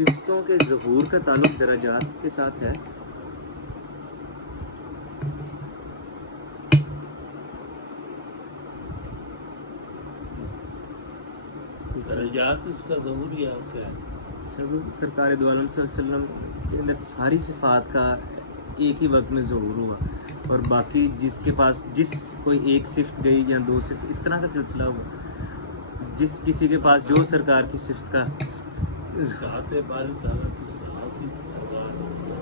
صفتوں کے ظہور کا تعلق درجات کے ساتھ ہے. درجات اس کا ظہور یا کیا ہے؟ سرکار دو عالم صلی اللہ علیہ وسلم کے اندر ساری صفات کا ایک ہی وقت میں ظہور ہوا، اور باقی جس کے پاس جس کوئی ایک صفت گئی یا دو صفت، اس طرح کا سلسلہ ہوا. جس کسی کے پاس جو سرکار کی صفت کا ذات باری تعالیٰ کی ذات ہی سرکار.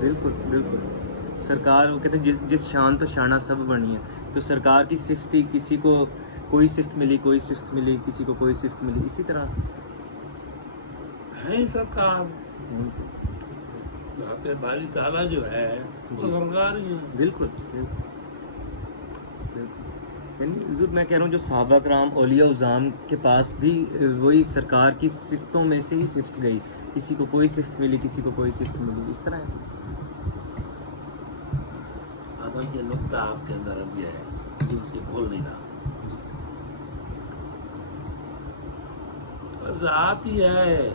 بالکل بالکل سرکار وہ کہتے ہیں جس شان تو شانہ سب بنی ہے. تو سرکار کی صفت ہی، کسی کو کوئی صفت ملی، کوئی صفت ملی، کسی کو کوئی صفت ملی، اسی طرح ہے سرکار. ذات باری تعالیٰ جو ہے وہ سرکار ہی ہے. بالکل بالکل. یعنی حضور میں کہہ رہا ہوں جو صحابہ کرام اولیاء اعظام کے پاس بھی وہی سرکار کی صفتوں میں سے ہی صفت گئی، کسی کو کوئی صفت ملی، کسی کو کوئی صفت ملی، اس طرح ہے. اصل یہ نقطہ آپ کے اندر اب یہ ہے جی یہ کھول نہیں رہا. ذات ہی ہے.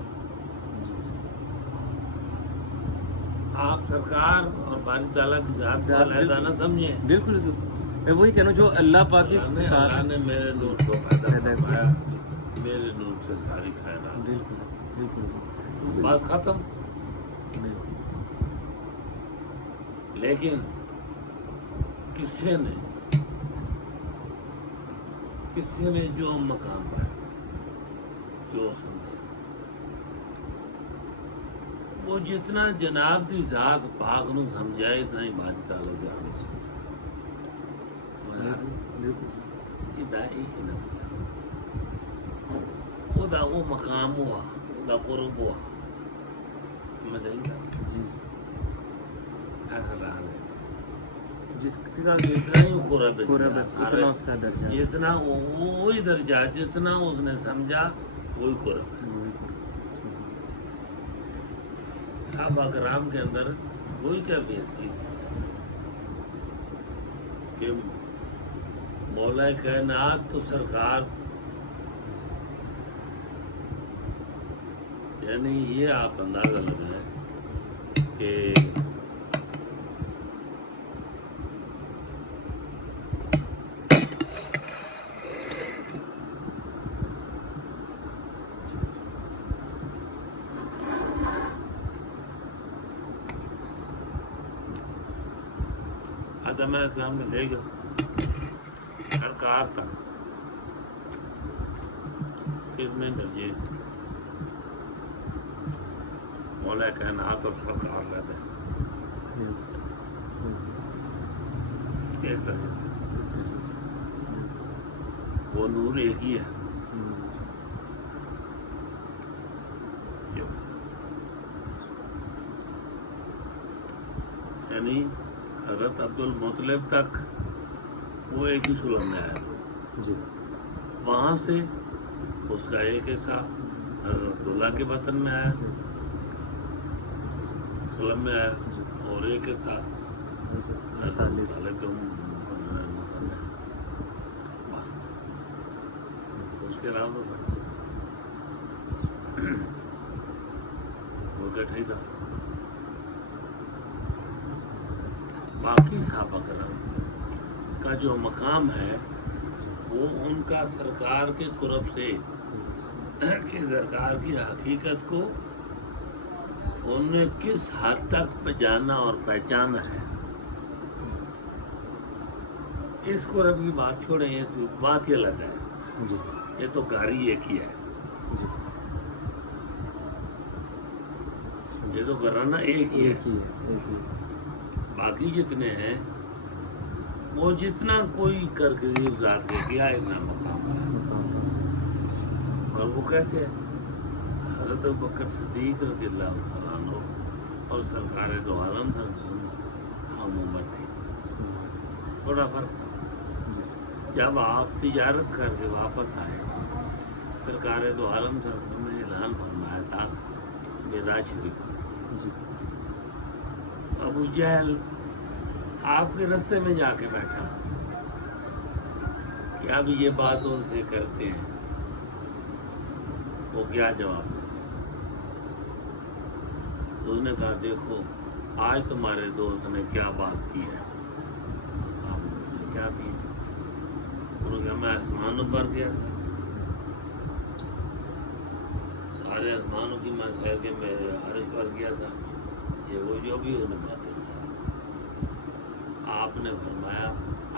آپ سرکار اور باری تعالیٰ کی ذات کو علیحدہ نہ سمجھیں. بالکل حضور میں وہی کہہ رہا ہوں جو اللہ پاک کی اللہ نے میرے نور کو پیدا فرمایا، میرے نور سے ساری کائنات. بالکل بالکل بات ختم. لیکن کسی نے جو مقام پایا، جو سمجھا، وہ جتنا جناب کی ذات پاک نو سمجھائے اتنا ہی باری تعالیٰ کے آگے سے وہ مقام ہوا، وہ قرب ہوا. سمجھ آئی نا؟ ایسا رہا ہے جس کا اتنا ہی قرب اتنا اس کا درجہ، جتنا وہی درجہ، جتنا اس نے سمجھا وہی قرب. صحابہ کرام کے اندر وہی کیفیت تھی کہ مولا کائنات تو سرکار، یعنی یہ آپ اندازہ لگائیں کہ آدم علیہ السلام میں لے گا سرکار تک کتنے درجے مولا کائنات اور سرکار لیتے ہیں. ایک درجے وہ نور ایک ہی ہے. یعنی حضرت عبد المطلب تک وہ ایک ہی سلم میں آیا. وہاں سے اس کا ایک حصہ حضرت عبداللہ کے وطن میں آیا، سلم میں آیا، اور ایک حصہ حضرت طالب کے مسلم میں. بس اس کے علاوہ وہ کٹھی تھا. باقی صحابہ کرام کا جو مقام ہے وہ ان کا سرکار کے قرب سے کہ سرکار کی حقیقت کو انہوں نے کس حد تک جانا اور پہچانا ہے. اس قرب کی بات چھوڑیں، یہ تو بات ہی الگ ہے. یہ تو گھاری ایک ہی ہے، یہ تو گھرانہ ایک ہی ہے. باقی جتنے ہیں وہ جتنا کوئی کر کے ذات کے کیا اتنا مقام ہے. اور وہ کیسے ہے؟ حضرت ابوبکر صدیق رضی اللہ تعالیٰ عنہ اور سرکار دو عالم ہم عمر تھی. تھوڑا فرق. جب آپ تجارت کر کے واپس آئے، سرکار دو عالم نے اعلان فرمایا تھا معراج شریف. ابو جہل آپ کے رستے میں جا کے بیٹھا کہ اب یہ بات ان سے کرتے ہیں، وہ کیا جواب دے؟ تو اس نے کہا دیکھو آج تمہارے دوست نے کیا بات کی ہے. آپ نے کیا کی؟ انہوں نے کہا میں آسمانوں پر گیا تھا, سارے آسمانوں کی میں سیر کے میں عرش پر گیا تھا, یہ وہ جو بھی انہیں باتیں تھا. آپ نے فرمایا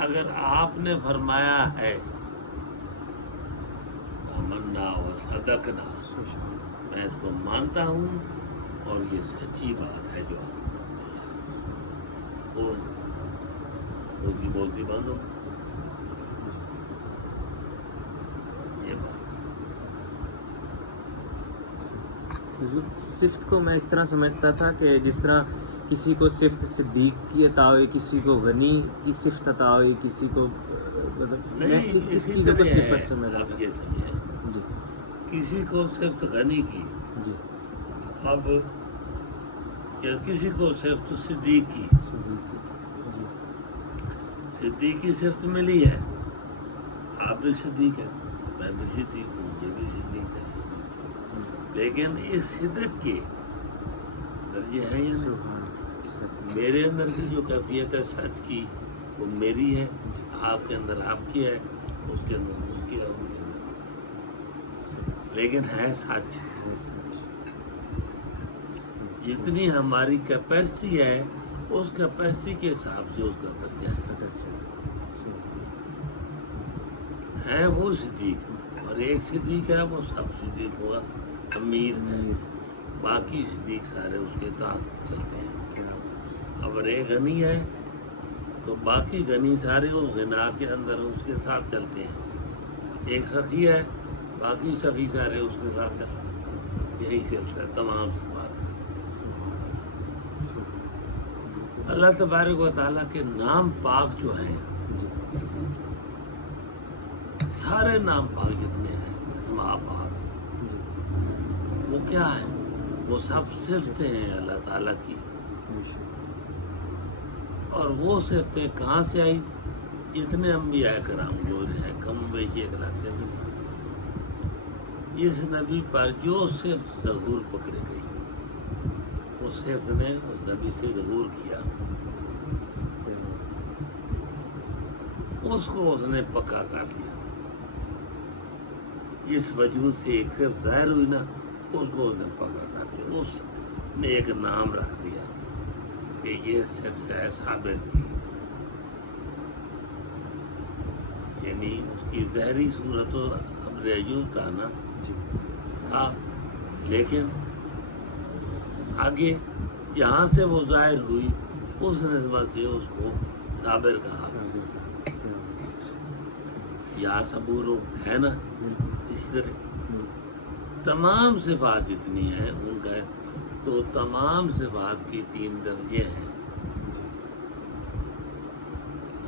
اگر آپ نے فرمایا ہے آمنا و صدقنا, میں اس کو مانتا ہوں اور یہ سچی بات ہے جو وہ کی بولتی بند ہو. یہ بات صفت کو میں اس طرح سمجھتا تھا کہ جس طرح کسی کو صفت صدیق کی عطا ہوئی, کسی کو غنی کی صفت عطا ہوئی, کسی کو مطلب میں نہیں, اس اسی چیزوں کو طرح صفت ہے. سمجھ رہا آپ تھا. یہ سمجھیں جی کسی کو صرف غنی کی, جی اب یا کسی کو صرف صدیق کی, صدیق جی صدیق کی صفت ملی ہے. آپ بھی صدیق ہیں, میں بھی صدیق ہوں, یہ بھی صدیق ہے, لیکن اس صدق کے درجے ہیں یا نہیں؟ سبحان اللہ. میرے اندر کی جو کیفیت ہے سچ کی وہ میری ہے, آپ کے اندر آپ کی ہے, اس کے اندر اس کی ہے, ان کے اندر, لیکن ہے سچ. جتنی ہماری کیپیسٹی ہے اس کیپیسٹی کے حساب سے اس کا درجہ ہے وہ صدیق. اور ایک صدیق ہے وہ سب صدیق ہوگا, امیر ہے, باقی صدیق سارے اس کے تحت چلتے ہیں. اگر ایک غنی ہے تو باقی غنی سارے اس غنا کے اندر اس کے ساتھ چلتے ہیں. ایک سخی ہے, باقی سخی سارے اس کے ساتھ چلتے ہیں. یہی سلسلہ ہے تمام صفات. اللہ تبارک و تعالیٰ کے نام پاک جو ہیں, سارے نام پاک جتنے ہیں اسماء پاک, وہ کیا ہے؟ وہ سب صفتیں ہیں اللہ تعالیٰ کی. اور وہ صفتیں کہاں سے آئی؟ جتنے انبیاء کرام جو ہیں کم بیشی 1 لاکھ سے بھی, اس نبی پر جو صفت ظہور پکڑی گئی اس صفت نے اس نبی سے ظہور کیا, اس کو اس نے پکا کر لیا. جس وجود سے ایک صرف ظاہر ہوئی نا, اس کو اس نے پکا کر لیا. اس نے ایک نام رکھ دیا کہ یہ صرف ہے ثابت کی, یعنی اس کی ظاہری صورت و امر عجوب تھا نا تھا, لیکن آگے جہاں سے وہ ظاہر ہوئی اس نسبت سے اس کو صابر کہا. یا صبور ہے نا, اس طرح تمام صفات جتنی ہیں ان کا, تو تمام صفات کی 3 درجے ہیں.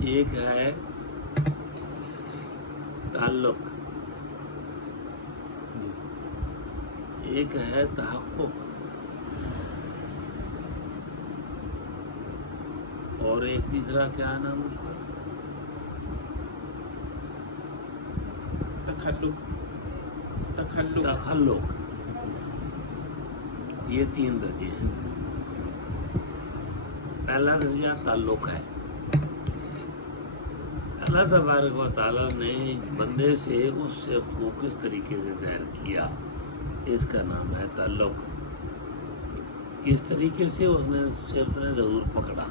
ایک ہے تعلق, ایک ہے تحقق, اور ایک تیسرا کیا نام اس کا؟ تخلق. یہ 3 درجے ہیں. پہلا درجہ تعلق ہے. اللہ تبارک و تعالیٰ نے بندے سے اس صفت کو کس طریقے سے ظاہر کیا, اس کا نام ہے تعلق. کس طریقے سے اس نے صفت نے ظہور پکڑا.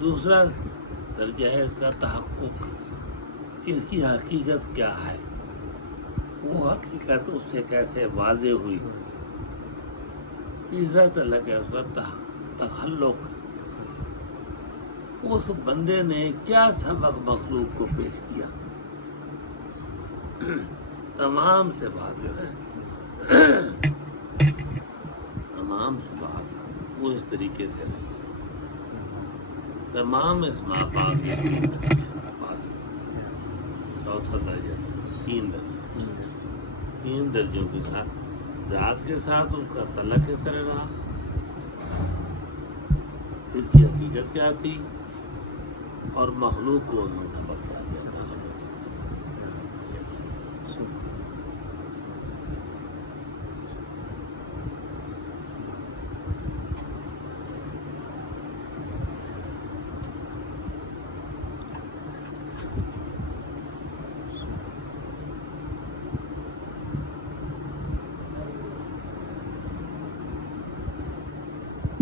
دوسرا درجہ ہے اس کا تحقق, کہ اس کی حقیقت کیا ہے, وہ حقیقت اس سے کیسے واضح ہوئی. تیسرا تعلق ہے اس کا تخلق, اس بندے نے کیا سبق مخلوق کو پیش کیا. تمام سے بات جو ہے, تمام سے بات وہ اس طریقے سے رہی. تمام اسماء پاک کے پاس چوتھا درجہ 3 درجے, 3 درجوں کے ساتھ ذات کے ساتھ اس کا تعلق اس طرح رہا, اس کی حقیقت کیا تھی, اور مخلوق کو انہوں نے سبق کیا تھا.